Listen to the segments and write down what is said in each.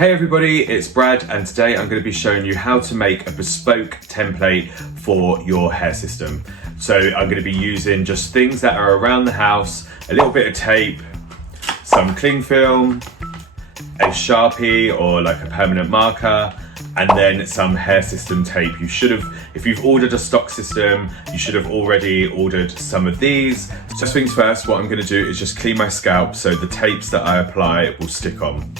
Hey everybody, it's Brad and today I'm going to be showing you how to make a bespoke template for your hair system. So I'm going to be using just things that are around the house, a little bit of tape, some cling film, a Sharpie or like a permanent marker, and then some hair system tape. You should have, if you've ordered a stock system, you should have already ordered some of these. Just things first, what I'm going to do is just clean my scalp so the tapes that I apply will stick on.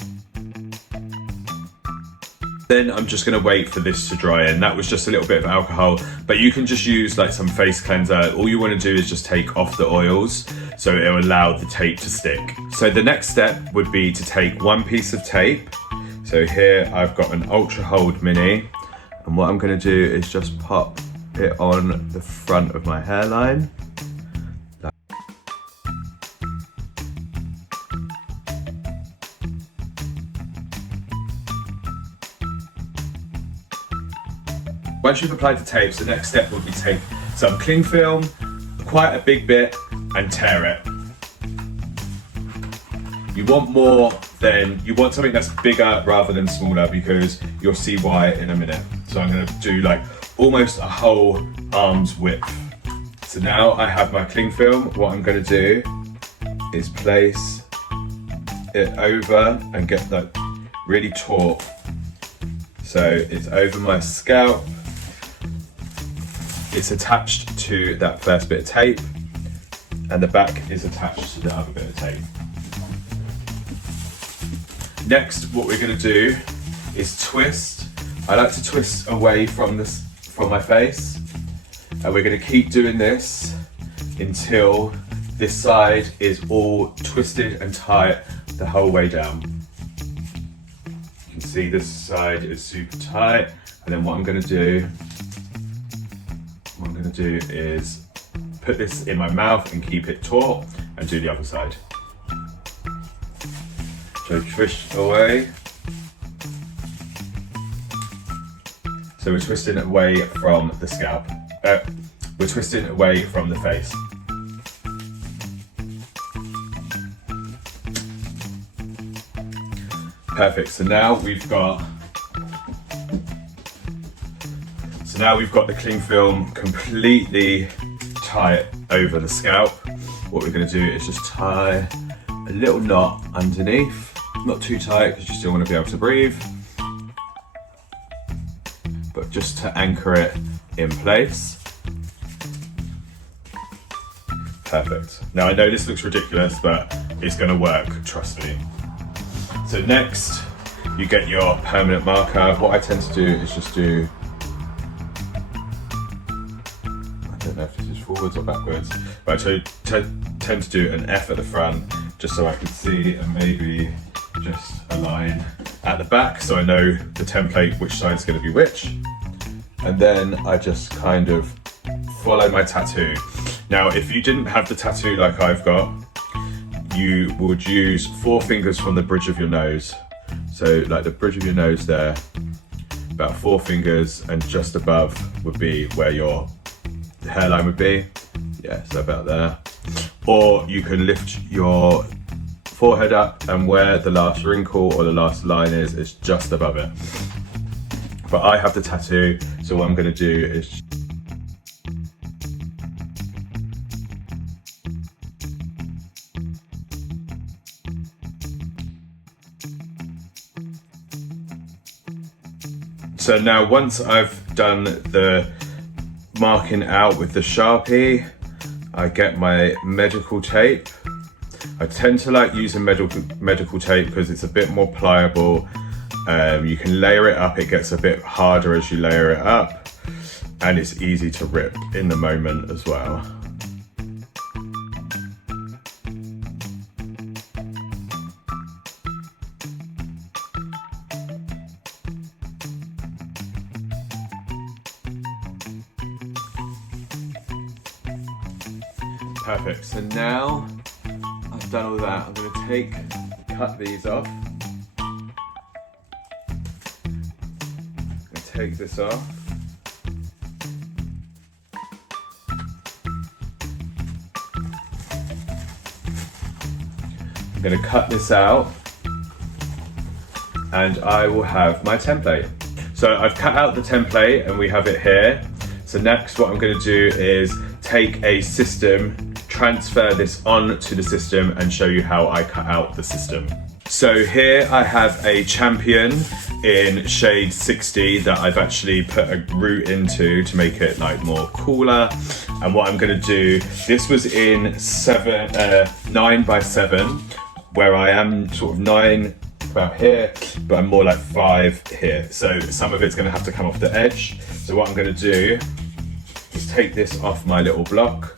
Then I'm just going to wait for this to dry in. That was just a little bit of alcohol, but you can just use like some face cleanser. All you want to do is just take off the oils so it will allow the tape to stick. So the next step would be to take one piece of tape. So here I've got an Ultra Hold Mini, and what I'm going to do is just pop it on the front of my hairline. Once you've applied the tapes, the next step would be to take some cling film, quite a big bit, and tear it. You want you want something that's bigger rather than smaller, because you'll see why in a minute. So I'm going to do like almost a whole arm's width. So now I have my cling film. What I'm going to do is place it over and get that really taut. So it's over my scalp. It's attached to that first bit of tape, and the back is attached to the other bit of tape. Next, what we're going to do is twist. I like to twist away from my face, and we're going to keep doing this until this side is all twisted and tight the whole way down. You can see this side is super tight, and then what I'm going to do is put this in my mouth and keep it taut, and do the other side. So twist away. So we're twisting away from the scalp. We're twisting away from the face. Perfect. So now we've got the cling film completely tight over the scalp. What we're going to do is just tie a little knot underneath, not too tight because you still want to be able to breathe, but just to anchor it in place. Perfect. Now I know this looks ridiculous, but it's going to work, trust me. So next, you get your permanent marker. What I tend to do is just do, I don't know if this is forwards or backwards, but I tend to do an F at the front just so I can see, and maybe just a line at the back so I know the template, which side's going to be which. And then I just kind of follow my tattoo. Now, if you didn't have the tattoo like I've got, you would use 4 fingers from the bridge of your nose. So like the bridge of your nose there, about 4 fingers, and just above would be where your hairline would be. Yeah, so about there. Or you can lift your forehead up, and where the last wrinkle or the last line is just above it. But I have the tattoo, so what I'm going to do is so now once I've done the marking out with the Sharpie, I get my medical tape. I tend to like using medical tape because it's a bit more pliable. You can layer it up, it gets a bit harder as you layer it up, and it's easy to rip in the moment as well. Perfect, so now I've done all that, I'm going to cut these off. I'm going to take this off. I'm going to cut this out. and I will have my template. So I've cut out the template and we have it here. So next what I'm going to do is take a system, transfer this on to the system and show you how I cut out the system. So here I have a champion in shade 60 that I've actually put a root into to make it like more cooler. And what I'm going to do, this was in 9 by 7, where I am sort of 9 about here, but I'm more like 5 here. So some of it's going to have to come off the edge. So what I'm going to do is take this off my little block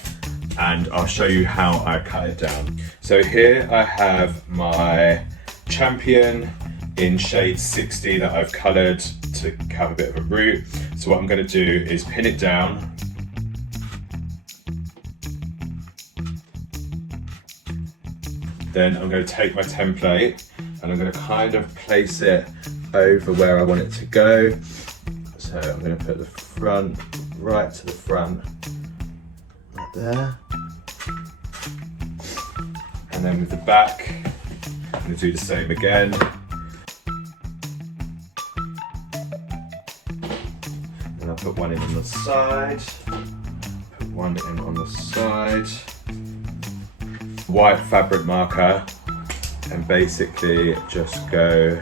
and I'll show you how I cut it down. So here I have my champion in shade 60 that I've coloured to have a bit of a root. So what I'm going to do is pin it down. Then I'm going to take my template and I'm going to kind of place it over where I want it to go. So I'm going to put the front right to the front, right there. And then with the back, I'm going to do the same again. And I'll put one in on the side, put one in on the side. White fabric marker, and basically just go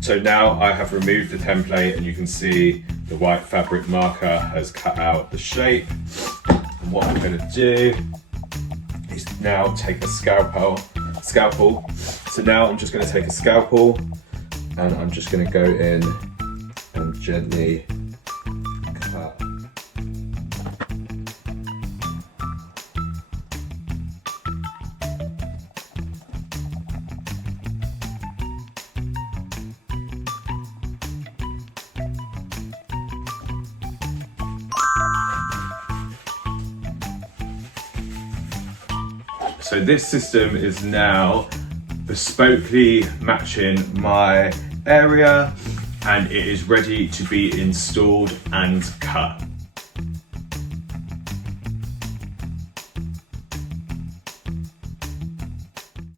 So now I have removed the template and you can see the white fabric marker has cut out the shape. And what I'm going to do is now take a scalpel. So now I'm just going to take a scalpel and I'm just going to go in and gently cut. So this system is now bespokely matching my area and it is ready to be installed and cut.